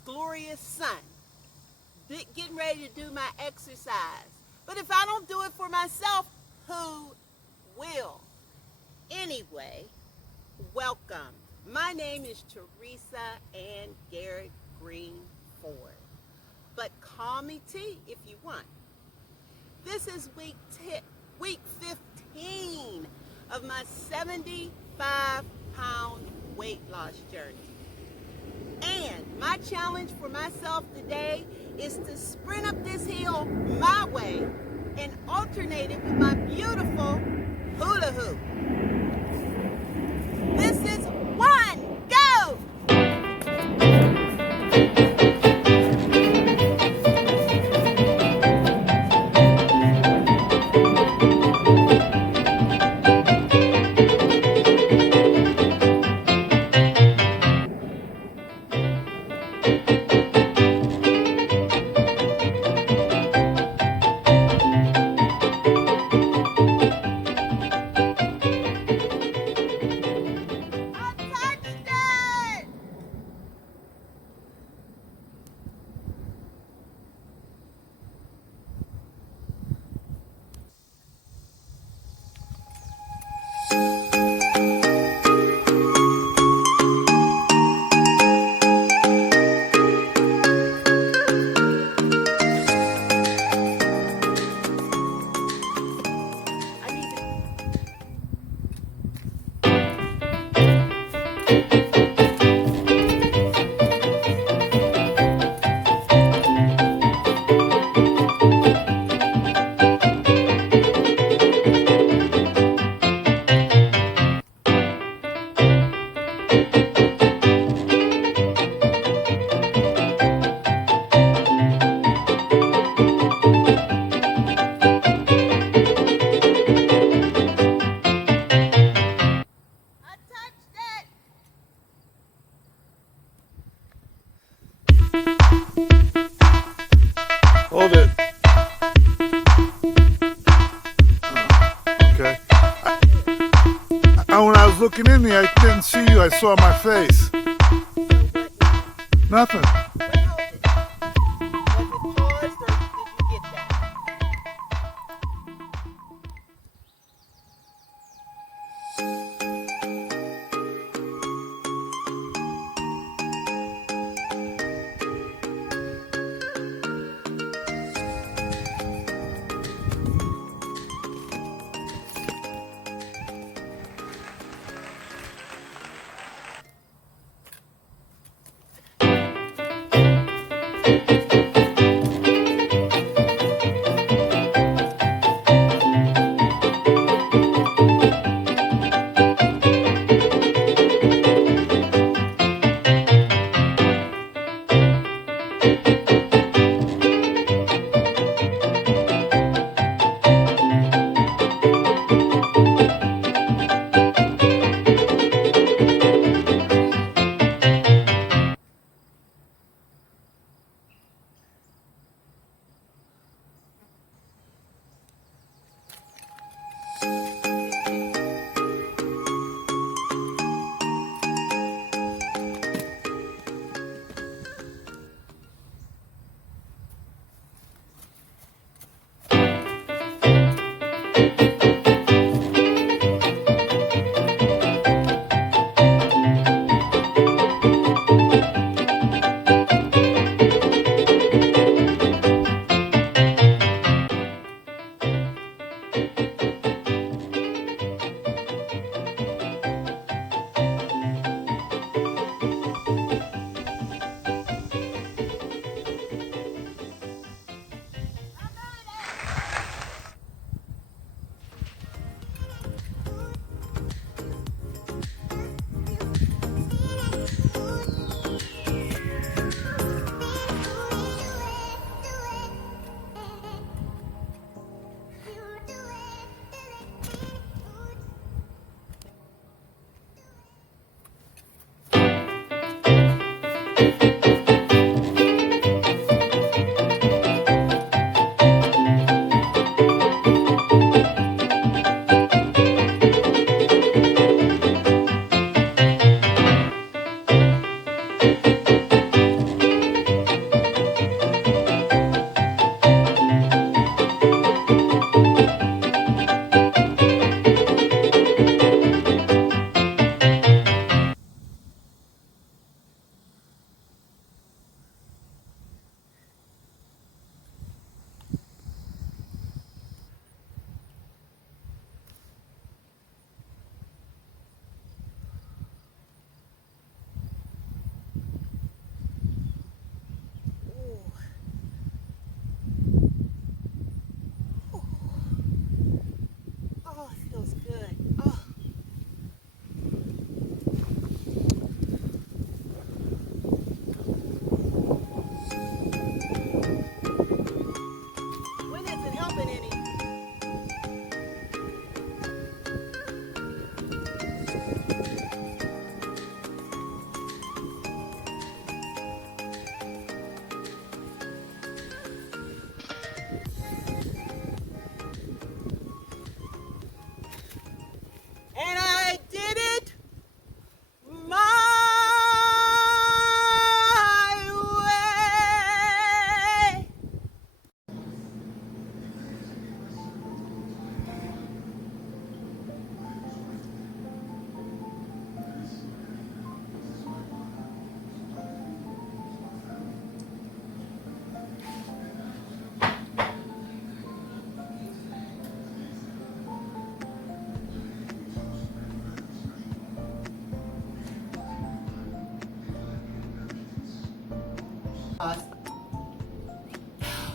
this glorious sun, getting ready to do my exercise. But if I don't do it for myself, who will? Anyway, welcome. My name is Teresa Ann Garrett Green Ford, but call me T if you want. This is week 15 of my 75-pound weight loss journey. And my challenge for myself today is to sprint up this hill my way and alternate it with my beautiful hula hoop. This is one, go! Hold it. Okay. When I was looking in there, I didn't see you. I saw my face. Nothing.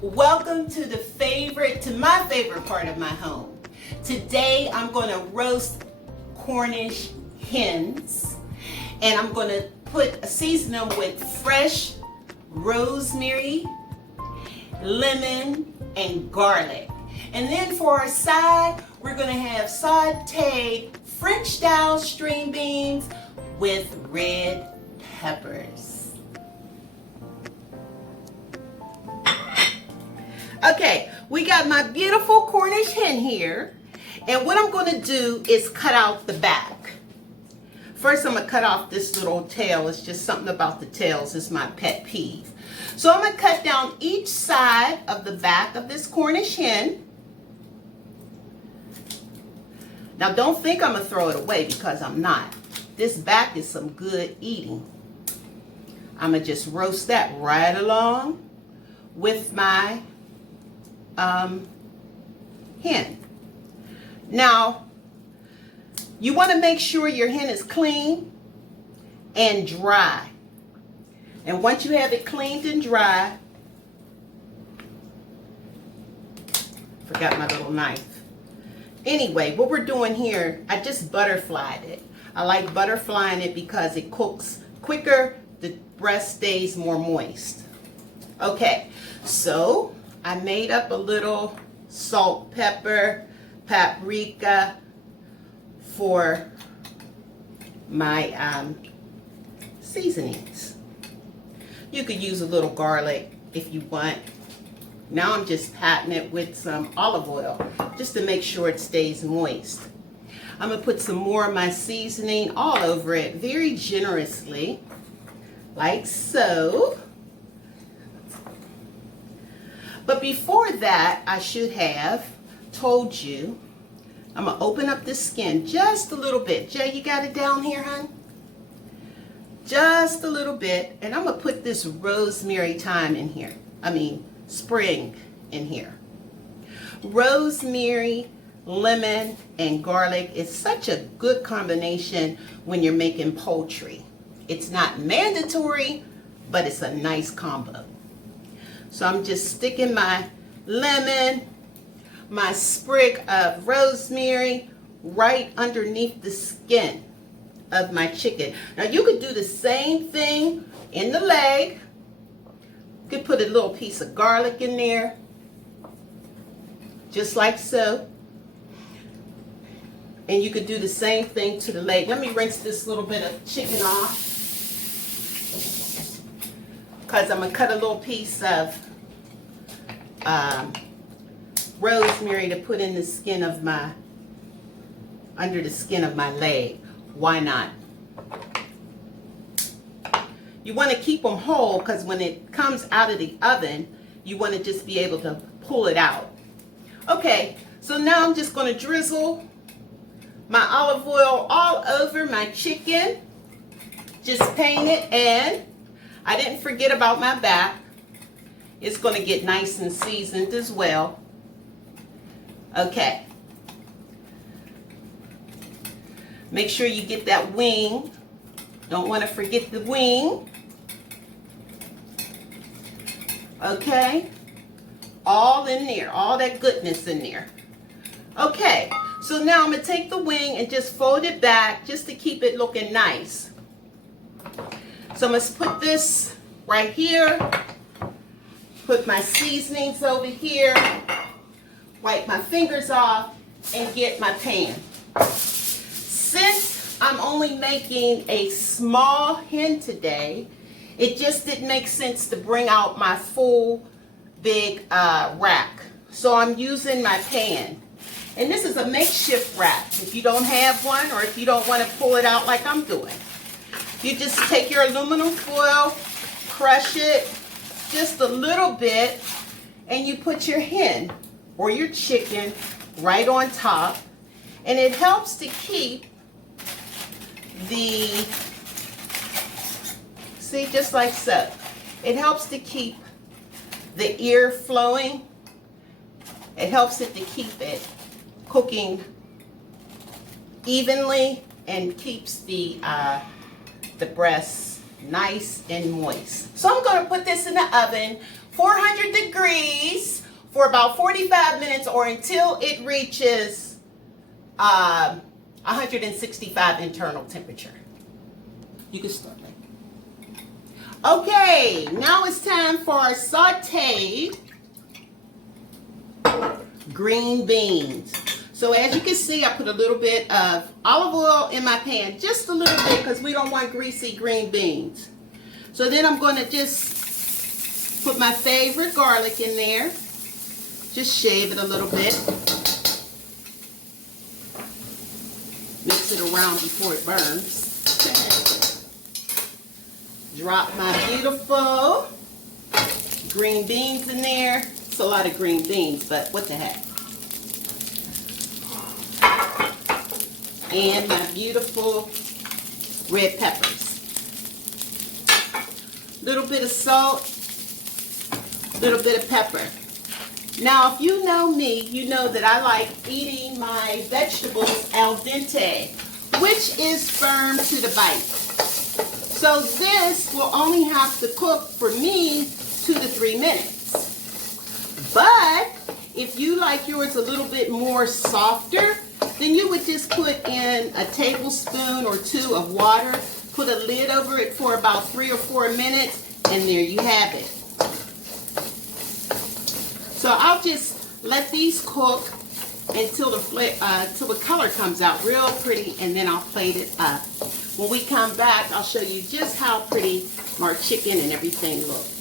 Welcome to my favorite part of my home. Today I'm going to roast Cornish hens, and I'm going to season them with fresh rosemary, lemon, and garlic. And then for our side, we're going to have sauteed French style string beans with red peppers. Okay, we got my beautiful Cornish hen here, and what I'm going to do is cut out the back. First, I'm going to cut off this little tail. It's just something about the tails is my pet peeve. So I'm going to cut down each side of the back of this Cornish hen. Now don't think I'm going to throw it away, because I'm not. This back is some good eating. I'm going to just roast that right along with my hen. Now, you want to make sure your hen is clean and dry. And once you have it cleaned and dry, forgot my little knife. Anyway, what we're doing here, I just butterflied it. I like butterflying it because it cooks quicker, the breast stays more moist. Okay, so I made up a little salt, pepper, paprika for my seasonings. You could use a little garlic if you want. Now I'm just patting it with some olive oil just to make sure it stays moist. I'm going to put some more of my seasoning all over it very generously, like so. But before that, I should have told you, I'm going to open up the skin just a little bit. Jay, you got it down here, hon? Just a little bit. And I'm going to put this rosemary thyme in here. Spring in here. Rosemary, lemon, and garlic is such a good combination when you're making poultry. It's not mandatory, but it's a nice combo. So I'm just sticking my lemon, my sprig of rosemary right underneath the skin of my chicken. Now you could do the same thing in the leg. You could put a little piece of garlic in there, just like so. And you could do the same thing to the leg. Let me rinse this little bit of chicken off, because I'm going to cut a little piece of rosemary to put in the skin of under the skin of my leg. Why not? You want to keep them whole, because when it comes out of the oven, you want to just be able to pull it out. Okay, so now I'm just going to drizzle my olive oil all over my chicken. Just paint it, and I didn't forget about my back. It's going to get nice and seasoned as well. Okay. Make sure you get that wing. Don't want to forget the wing. Okay. All in there. All that goodness in there. Okay. So now I'm going to take the wing and just fold it back just to keep it looking nice. So I'm going to put this right here. Put my seasonings over here. Wipe my fingers off and get my pan. Since I'm only making a small hen today, it just didn't make sense to bring out my full big rack. So I'm using my pan. And this is a makeshift rack. If you don't have one, or if you don't want to pull it out like I'm doing, you just take your aluminum foil, crush it just a little bit, and you put your hen or your chicken right on top. And it helps to keep see, just like so. It helps to keep the air flowing. It helps it to keep it cooking evenly and keeps the breasts nice and moist. So I'm going to put this in the oven, 400 degrees, for about 45 minutes or until it reaches 165 internal temperature. You can start making. Okay, now it's time for our sauteed green beans. So as you can see, I put a little bit of olive oil in my pan, just a little bit, because we don't want greasy green beans. So then I'm going to just put my favorite garlic in there. Just shave it a little bit. Mix it around before it burns. Drop my beautiful green beans in there. It's a lot of green beans, but what the heck. And my beautiful red peppers. Little bit of salt, little bit of pepper. Now, if you know me, you know that I like eating my vegetables al dente, which is firm to the bite. So this will only have to cook for me 2 to 3 minutes. But if you like yours a little bit more softer, then you would just put in a tablespoon or 2 of water, put a lid over it for about 3 or 4 minutes, and there you have it. So I'll just let these cook until the color comes out real pretty, and then I'll plate it up. When we come back, I'll show you just how pretty our chicken and everything looks.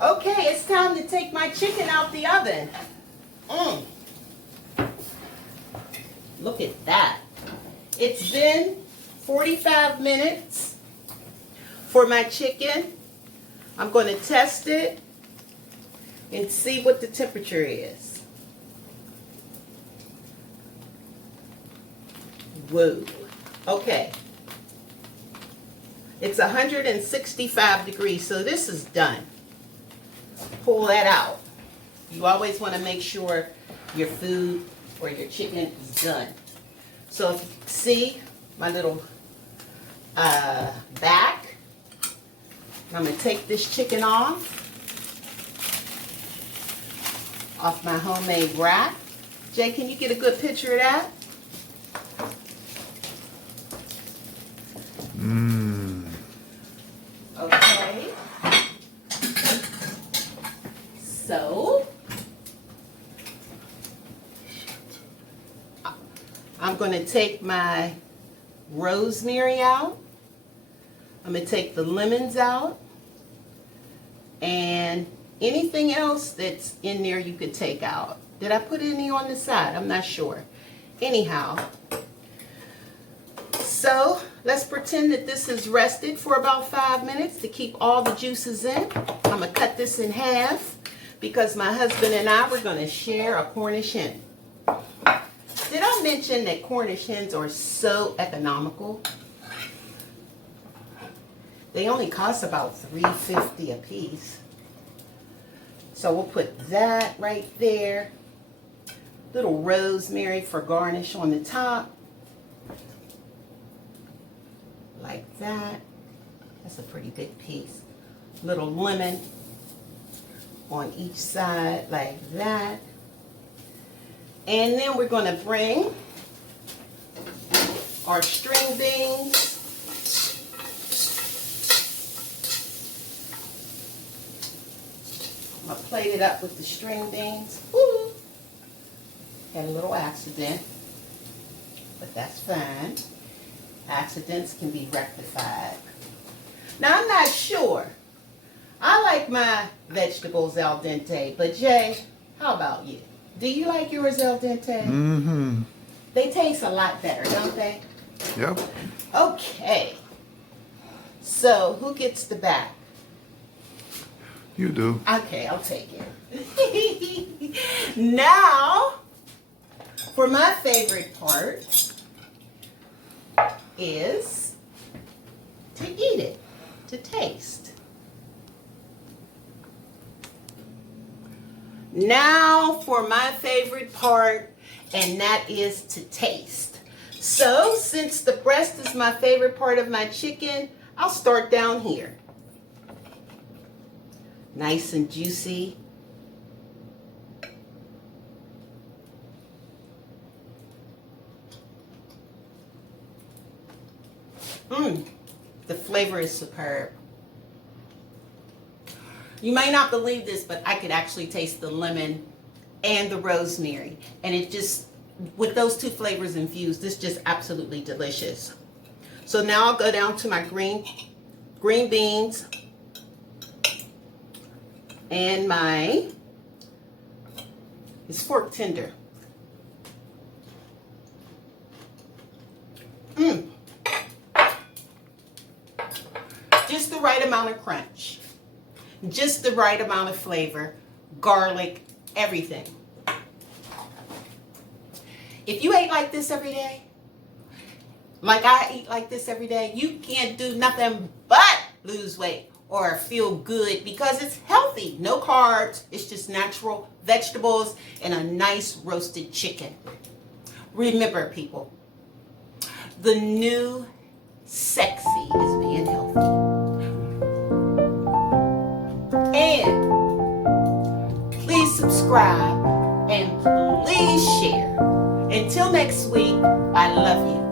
Okay, it's time to take my chicken out the oven. Look at that. It's been 45 minutes for my chicken. I'm going to test it and see what the temperature is. Whoa. Okay. It's 165 degrees, so this is done. Pull that out. You always want to make sure your food or your chicken is done. So if you see my little back, I'm going to take this chicken off my homemade wrap. Jay, can you get a good picture of that? Okay. So I'm going to take my rosemary out. I'm going to take the lemons out. And anything else that's in there you could take out. Did I put any on the side? I'm not sure. Anyhow. So let's pretend that this is rested for about 5 minutes to keep all the juices in. I'm going to cut this in half because my husband and I were going to share a Cornish hen. Did I mention that Cornish hens are so economical? They only cost about $3.50 a piece. So we'll put that right there. Little rosemary for garnish on the top. Like that. That's a pretty big piece. Little lemon on each side like that. And then we're going to bring our string beans. I'm going to plate it up with the string beans. Woo! Had a little accident, but that's fine. Accidents can be rectified. Now, I'm not sure. I like my vegetables al dente, but Jay, how about you? Do you like yours al dente? Mm-hmm. They taste a lot better, don't they? Yep. Okay. So, who gets the back? You do. Okay, I'll take it. Now, for my favorite part is to eat it, to taste. Now for my favorite part, and that is to taste. So, since the breast is my favorite part of my chicken, I'll start down here. Nice and juicy. The flavor is superb. You may not believe this, but I could actually taste the lemon and the rosemary. And it just, with those two flavors infused, this is just absolutely delicious. So now I'll go down to my green beans and it's fork tender. Just the right amount of crunch. Just the right amount of flavor, garlic, everything. If you ate like this every day, like I eat like this every day, you can't do nothing but lose weight or feel good because it's healthy. No carbs, it's just natural vegetables and a nice roasted chicken. Remember, people, the new sexy is being healthy. And please subscribe and please share. Until next week, I love you.